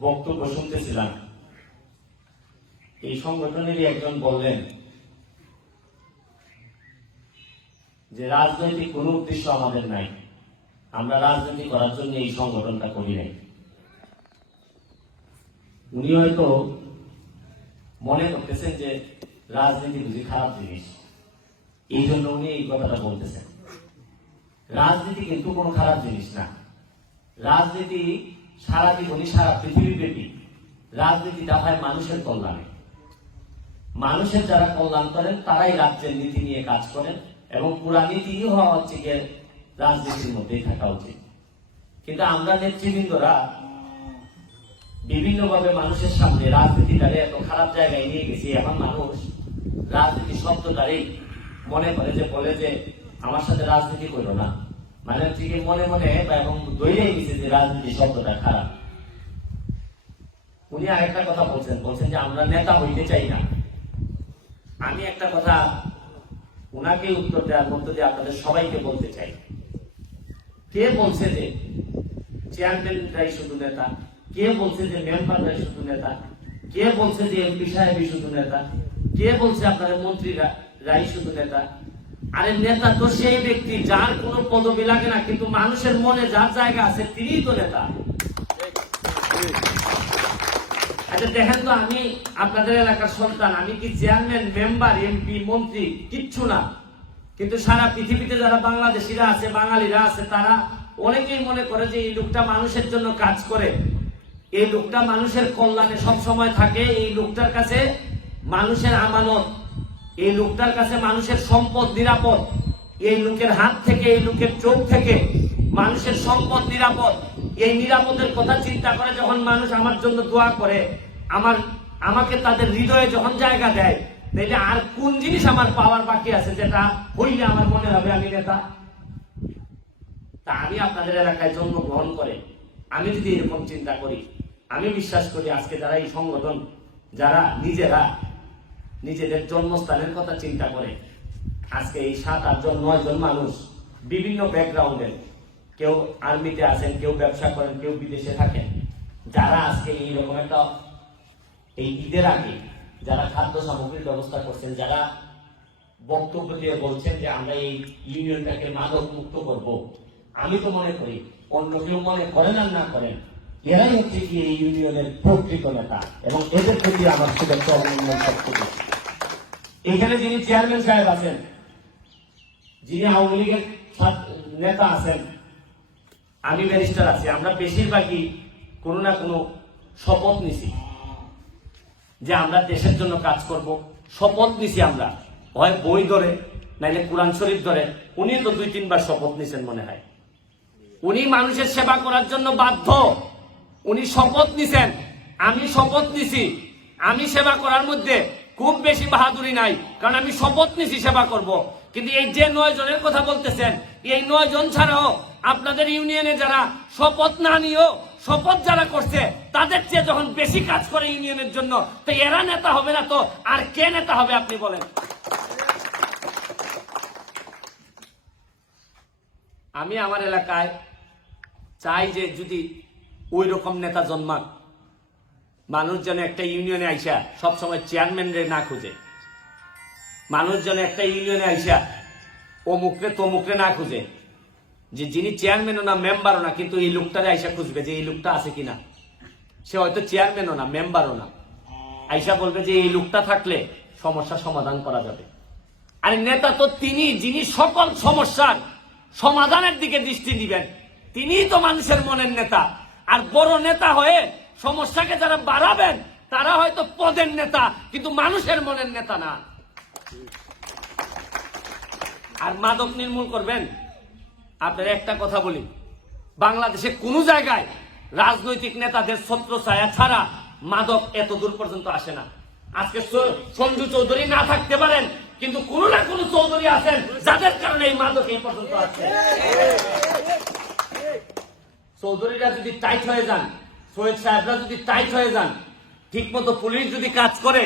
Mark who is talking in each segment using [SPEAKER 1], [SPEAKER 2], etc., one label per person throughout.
[SPEAKER 1] বক্তব্য শুনতেছিলাম। এই সংগঠনেরই একজন বললেন যে, রাজনৈতিক কোনো উদ্দেশ্য আমাদের নাই। আমরা রাজনীতি করার জন্য এই সংগঠনটা করি নাই। উনি হয়তো মনে করতেছেন যে, রাজনীতি বুঝি খারাপ জিনিস। এই জন্য উনি এই কথাটা বলতেছেন। রাজনীতি কিন্তু কোনো খারাপ জিনিস না। রাজনীতি সারা জীবনই সারা পৃথিবী ব্যাপী রাজনীতিটা হয় মানুষের কল্যাণে। মানুষের যারা কল্যাণ করেন, তারাই রাজ্যের নীতি নিয়ে কাজ করেন এবং পুরা নীতি হওয়া হচ্ছে গিয়ে রাজনীতির মধ্যেই থাকা উচিত। কিন্তু আমরা নেতৃবৃন্দরা বিভিন্নভাবে মানুষের সামনে রাজনীতিটারে এত খারাপ জায়গায় নিয়ে গেছি, এখন মানুষ রাজনীতি শব্দটারই মনে করে যে, বলে যে, আমার সাথে রাজনীতি করো না। মানে ঠিক মনে মনে বা এবং দৈরেই গেছে যে রাজনীতি শব্দটা খারাপ। উনি আরেকটা কথা বলছেন বলছেন যে আমরা নেতা হইতে চাই না। আমি একটা কথা উনাকে উত্তর দেওয়ার মধ্য দিয়ে আপনাদের সবাইকে বলতে চাই। কে বলছে যে চেয়ারম্যানরাই শুধু নেতা? কে বলছে যে মেম্বাররাই শুধু নেতা? কে বলছে যে এমপি সাহেবই শুধু নেতা? কে বলছে আপনাদের মন্ত্রীরা রাই শুধু নেতা? আরে নেতা তো সেই ব্যক্তি, যার কোনো পদবি লাগে না, কিন্তু মানুষের মনে যার জায়গা আছে তিনি তো নেতা। আচ্ছা দেখেন তো, আমি আপনাদের এলাকার সন্তান, আমি কি চেয়ারম্যান, মেম্বার এমপি মন্ত্রী, কিচ্ছু না। কিন্তু সারা পৃথিবীতে যারা বাংলাদেশিরা আছে, বাঙালিরা আছে, তারা অনেকেই মনে করে যে এই লোকটা মানুষের জন্য কাজ করে। এই লোকটা মানুষের কল্যাণে সব সময় থাকে, এই লোকটার কাছে মানুষের আমানত। এই লোকটার কাছে মানুষের সম্পদ নিরাপদ। এই লোকের হাত থেকে, এই লোকের চোখ থেকে মানুষের সম্পদ নিরাপদ। এই নিরাপদের কথা চিন্তা করে যখন মানুষ আমার জন্য দোয়া করে, আমার, আমাকে তাদের হৃদয়ে যখন জায়গা দেয়, তাইলে আর কোন জিনিস আমার পাওয়ার বাকি আছে যেটা হইলে আমার মনে হবে আমি নেতা? তা আমি আপনাদের এলাকায় জন্মগ্রহণ করে, আমি যদি এরকম চিন্তা করি, আমি বিশ্বাস করি আজকে যারা এই সংগঠন, যারা নিজেরা নিজেদের জন্মস্থানের কথা চিন্তা করে। আজকে এই সাত আটজন নয় জন মানুষ বিভিন্ন ব্যাকগ্রাউন্ডের কেউ আর্মিতে আছেন, কেউ ব্যবসা করেন, কেউ বিদেশে থাকেন। যারা আজকে এইরকম একটা, এই ঈদের আগে যারা খাদ্য সামগ্রীর ব্যবস্থা করছেন, যারা বক্তব্য দিয়ে বলছেন যে আমরা এই ইউনিয়নটাকে মাদক মুক্ত করব, আমি তো মনে করি, অন্য কেউ মনে করেন আর না করেন এরাই হচ্ছে কি এই ইউনিয়নের প্রকৃত নেতা এবং এদের প্রতি আমার শুভেচ্ছা অভিনন্দন সবটুকু এখানে যিনি চেয়ারম্যান সাহেব আছেন, যিনি আওয়ামী লীগের নেতা আছেন, আমি ব্যারিস্টার আছি, আমরা বেশিরভাগই কোনো না কোনো শপথ নিছি যে আমরা দেশের জন্য কাজ করব। শপথ নিছি আমরা। হয় বই ধরে, নাইলে কোরআন শরীফ ধরে। উনি তো দুই তিনবার শপথ নিছেন মনে হয়। উনি মানুষের সেবা করার জন্য বাধ্য। উনি শপথ নিছেন। আমি শপথ নিছি। আমি সেবা করার মধ্যে খুব বেশি বাহাদুরি নাই, কারণ আমি শপথ নিছি সেবা করব। কিন্তু এই যে নয় জনের কথা বলতেছেন, এই নয় জন ছাড়াও আপনাদের ইউনিয়নে যারা শপথ না নিয়েও শপথ যারা করছে, তাদের চেয়ে যখন বেশি কাজ করে ইউনিয়নের জন্য, তো এরা নেতা হবে না তো? আর কে নেতা হবে আপনি বলেন? আমি আমার এলাকায় চাই যে যদি ওই রকম নেতা জন্মাক। মানুষ যেন একটা ইউনিয়নে আইসা সবসময় চেয়ারম্যান রে না খুঁজে। মানুষ যেন একটা ইউনিয়নে আইসা অমুকরে তমুকরে না খুঁজে। যে যিনি চেয়ারম্যানও না, মেম্বারও না, কিন্তু এই লোকটারে আইসা খুঁজবে যে এই লোকটা আছে কিনা। সে হয়তো চেয়ারম্যানও না, মেম্বারও না। আইসা বলবে যে এই লোকটা থাকলে সমস্যা সমাধান করা যাবে। আর নেতা তো তিনি, যিনি সকল সমস্যার সমাধানের দিকে দৃষ্টি দিবেন, তিনিই তো মানুষের মনের নেতা। আর বড় নেতা হয়ে সমস্যাকে যারা বাড়াবেন, তারা হয়তো পদের নেতা, কিন্তু মানুষের মনের নেতা না। আর মাদক নির্মূল করবেন? আপনার একটা কথা বলি। বাংলাদেশে কোন জায়গায় রাজনৈতিক নেতাদের ছত্র ছায়া ছাড়া মাদক এত দূর পর্যন্ত আসে না। আজকে সঞ্জু চৌধুরী না থাকতে পারেন, কিন্তু কোন না কোন চৌধুরী আছেন যাদের কারণে এই মাদক এই পর্যন্ত আছে চৌধুরীরা যদি টাইট হয়ে যান সৈয়দ সাহেবরা যদি টাইট হয়ে যান ঠিক মতো পুলিশ যদি কাজ করে,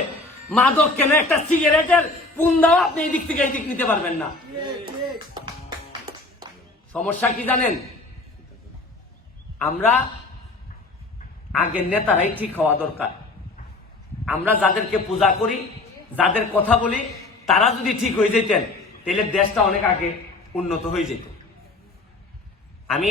[SPEAKER 1] মাদক কেন একটা সিগারেটের পুন্দাও আপনি এই দিক থেকে এই দিক নিতে পারবেন না। সমস্যা কি জানেন? আমরা আগে নেতারাই ঠিক হওয়া দরকার। আমরা যাদেরকে পূজা করি, যাদের কথা বলি, তারা যদি ঠিক হয়ে যেতেন, তাহলে দেশটা অনেক আগে উন্নত হয়ে যেত। আমি